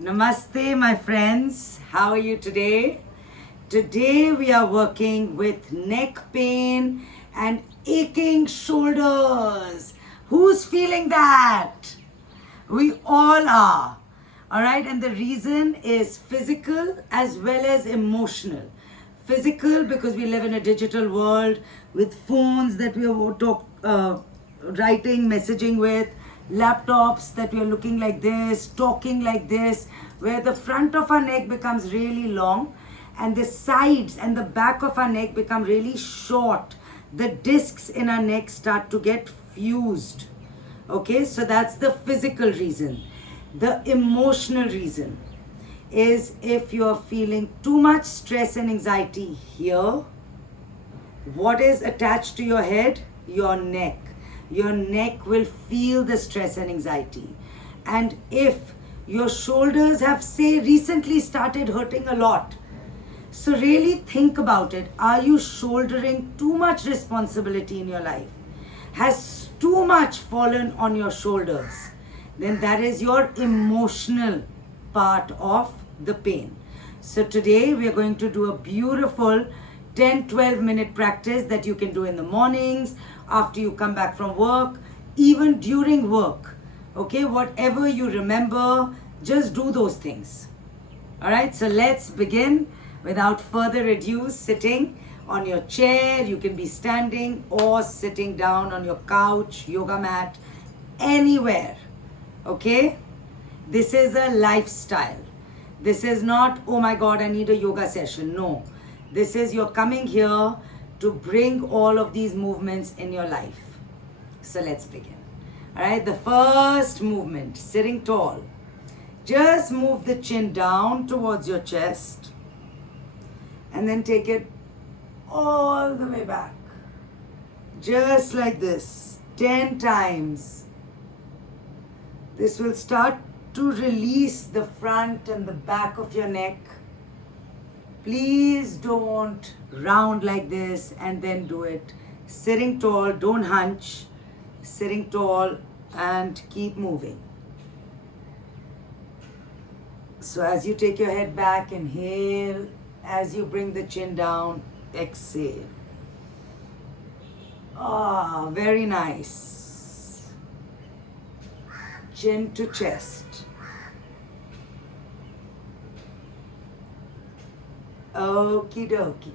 Namaste, my friends. How are you today? Today we are working with neck pain and aching shoulders. Who's feeling that? We all are. All right, and the reason is physical as well as emotional. Physical because we live in a digital world with phones that we are writing, messaging with, laptops that we are looking like this, talking like this, where the front of our neck becomes really long and the sides and the back of our neck become really short. The discs in our neck start to get fused. Okay, so that's the physical reason. The emotional reason is if you're feeling too much stress and anxiety here, what is attached to your head? Your neck. Your neck will feel the stress and anxiety. And if your shoulders have, say, recently started hurting a lot, so really think about it. Are you shouldering too much responsibility in your life? Has too much fallen on your shoulders? Then that is your emotional part of the pain. So today we are going to do a beautiful 10-12 minute practice that you can do in the mornings, after you come back from work, even during work. Okay, whatever you remember, just do those things. All right, so let's begin. Without further ado, sitting on your chair, you can be standing or sitting down on your couch, yoga mat, anywhere. Okay, this is a lifestyle. This is not, oh my God, I need a yoga session. No, this is you're coming here to bring all of these movements in your life. So let's begin. All right, the first movement, sitting tall. Just move the chin down towards your chest and then take it all the way back. Just like this, 10 times. This will start to release the front and the back of your neck. Please don't round like this and then do it. Sitting tall, don't hunch. Sitting tall and keep moving. So as you take your head back, inhale. As you bring the chin down, exhale. Ah, very nice. Chin to chest. Okie dokie.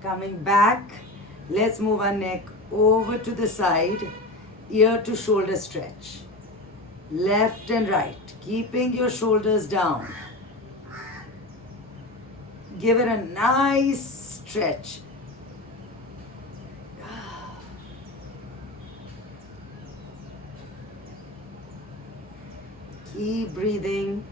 Coming back, let's move our neck over to the side, ear to shoulder stretch. Left and right, keeping your shoulders down. Give it a nice stretch. Keep breathing.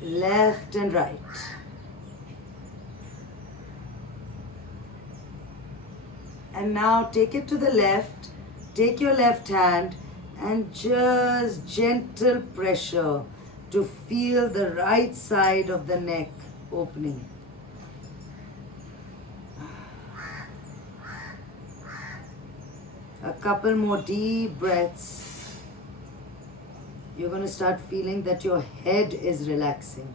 Left and right. And now take it to the left. Take your left hand and just gentle pressure to feel the right side of the neck opening. A couple more deep breaths. You're going to start feeling that your head is relaxing.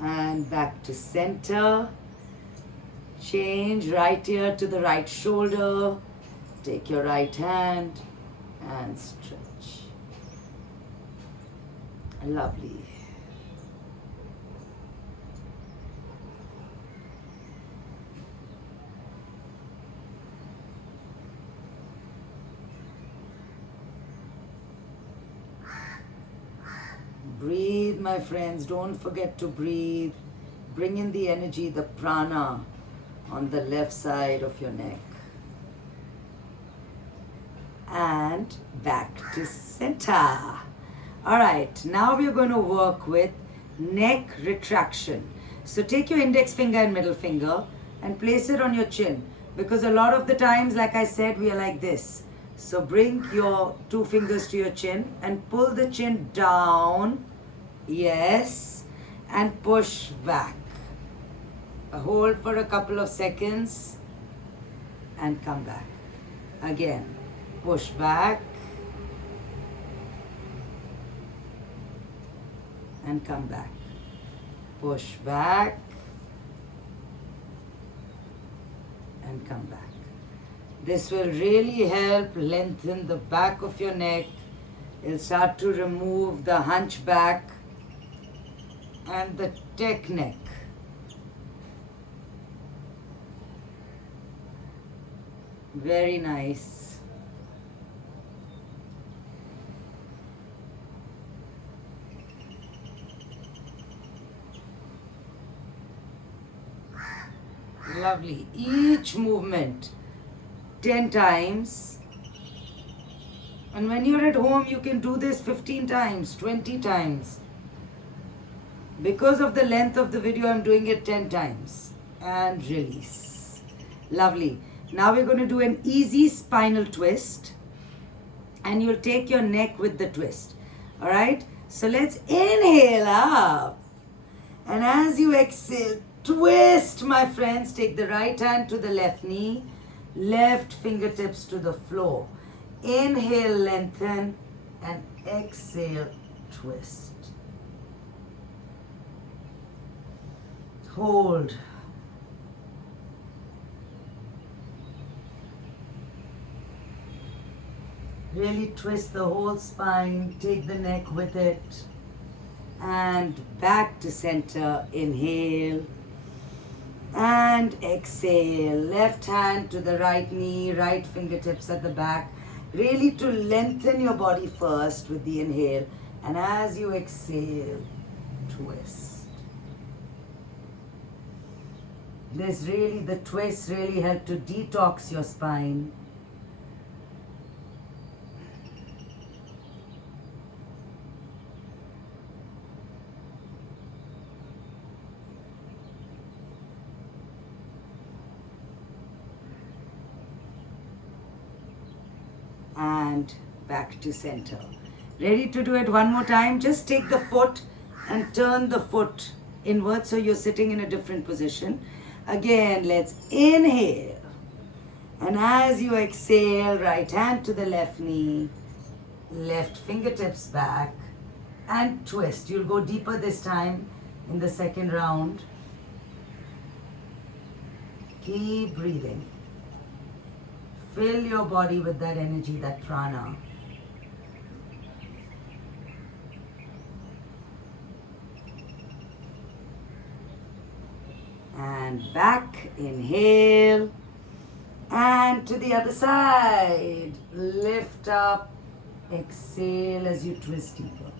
And back to center. Change right ear to the right shoulder. Take your right hand and stretch. Lovely. Breathe, my friends. Don't forget to breathe. Bring in the energy, the prana on the left side of your neck. And back to center. All right, now we're going to work with neck retraction. So take your index finger and middle finger and place it on your chin, because a lot of the times, like I said, we are like this. So bring your two fingers to your chin and pull the chin down. Yes. And push back. Hold for a couple of seconds and come back. Again, push back and come back. Push back and come back. This will really help lengthen the back of your neck. It'll start to remove the hunchback and the tech neck. Very nice. Lovely. Each movement 10 times. And when you're at home, you can do this 15 times, 20 times. Because of the length of the video, I'm doing it 10 times. And release. Lovely. Now we're going to do an easy spinal twist. And you'll take your neck with the twist. Alright? So let's inhale up. And as you exhale, twist, my friends. Take the right hand to the left knee. Left fingertips to the floor. Inhale, lengthen. And exhale, twist. Hold. Really twist the whole spine. Take the neck with it. And back to center. Inhale. And exhale. Left hand to the right knee. Right fingertips at the back. Really to lengthen your body first with the inhale. And as you exhale, twist. The twists really help to detox your spine. And back to center. Ready to do it one more time? Just take the foot and turn the foot inward so you're sitting in a different position. Again, let's inhale. And as you exhale, right hand to the left knee, left fingertips back, and twist. You'll go deeper this time in the second round. Keep breathing. Fill your body with that energy, that prana. And back, inhale. And to the other side. Lift up, exhale as you twist deeper.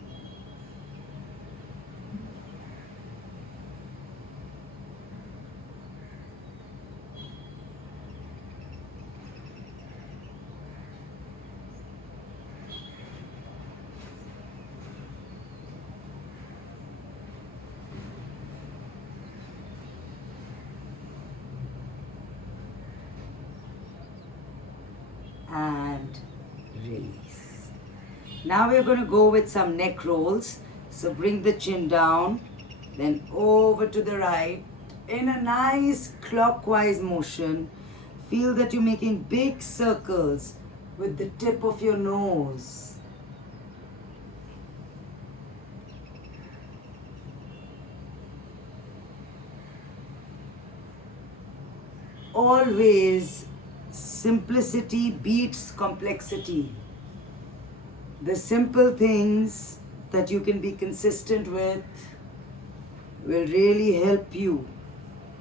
And release. Now we're going to go with some neck rolls. So bring the chin down, then over to the right in a nice clockwise motion. Feel that you're making big circles with the tip of your nose. Always simplicity beats complexity. The simple things that you can be consistent with will really help you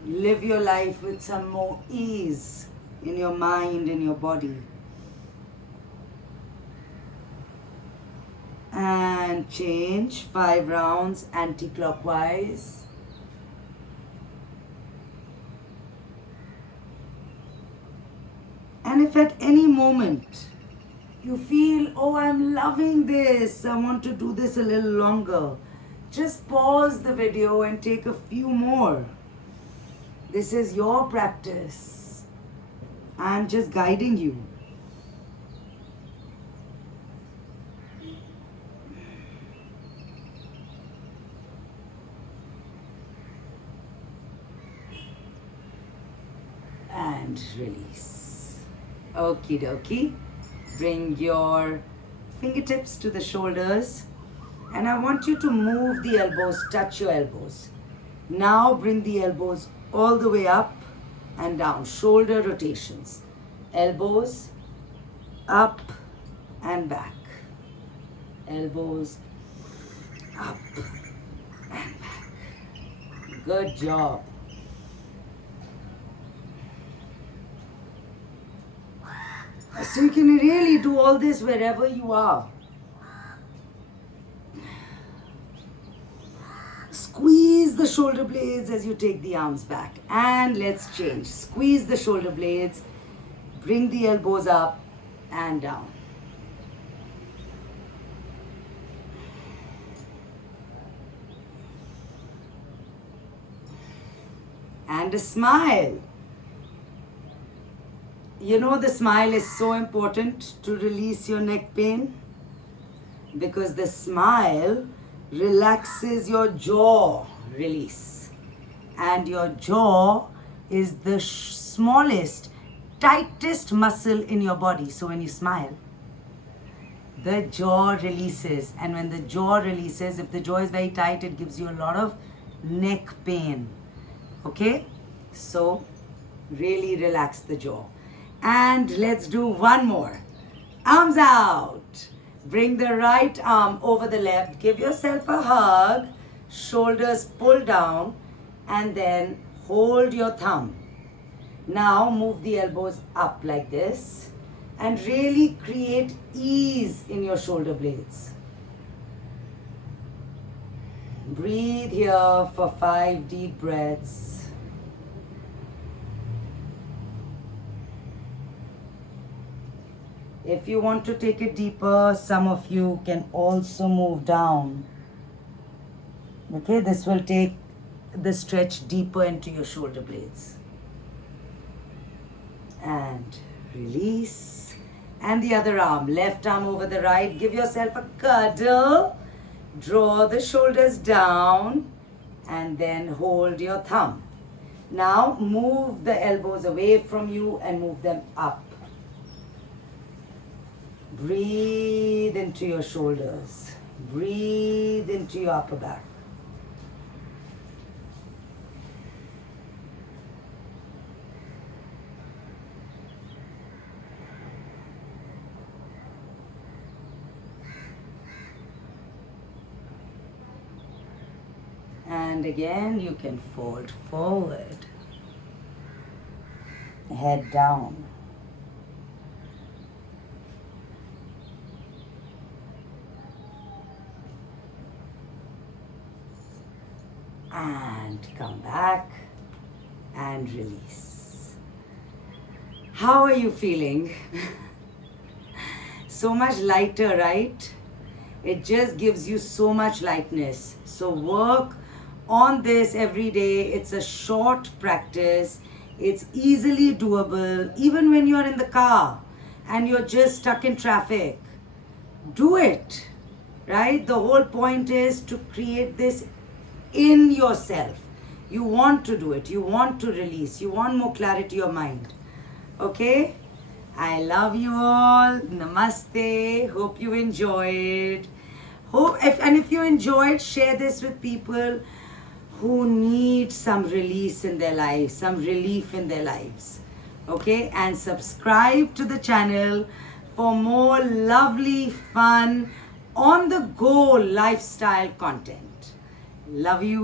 live your life with some more ease in your mind and your body. And change 5 rounds anti-clockwise. And if at any moment you feel, oh, I'm loving this, I want to do this a little longer, just pause the video and take a few more. This is your practice. I'm just guiding you. And release. Okie dokie. Bring your fingertips to the shoulders. And I want you to move the elbows, touch your elbows. Now bring the elbows all the way up and down. Shoulder rotations. Elbows up and back. Elbows up and back. Good job. So you can really do all this wherever you are. Squeeze the shoulder blades as you take the arms back. And let's change. Squeeze the shoulder blades. Bring the elbows up and down. And a smile. You know, the smile is so important to release your neck pain, because the smile relaxes your jaw release. And your jaw is the smallest, tightest muscle in your body. So when you smile, the jaw releases. And when the jaw releases, if the jaw is very tight, it gives you a lot of neck pain. Okay? So really relax the jaw. And let's do one more. Arms out. Bring the right arm over the left. Give yourself a hug. Shoulders pull down. And then hold your thumb. Now move the elbows up like this. And really create ease in your shoulder blades. Breathe here for 5 deep breaths. If you want to take it deeper, some of you can also move down. Okay, this will take the stretch deeper into your shoulder blades. And release. And the other arm, left arm over the right. Give yourself a cuddle. Draw the shoulders down and then hold your thumb. Now move the elbows away from you and move them up. Breathe into your shoulders. Breathe into your upper back. And again, you can fold forward. Head down. And come back and release. How are you feeling? So much lighter, right? It just gives you so much lightness. So work on this every day. It's a short practice. It's easily doable. Even when you're in the car and you're just stuck in traffic, do it, right? The whole point is to create this in yourself. You want to do it. You want to release. You want more clarity of mind. Okay? I love you all. Namaste. Hope you enjoyed. If you enjoyed, share this with people who need some release in their lives, some relief in their lives. Okay? And subscribe to the channel for more lovely, fun, on the go lifestyle content. Love you.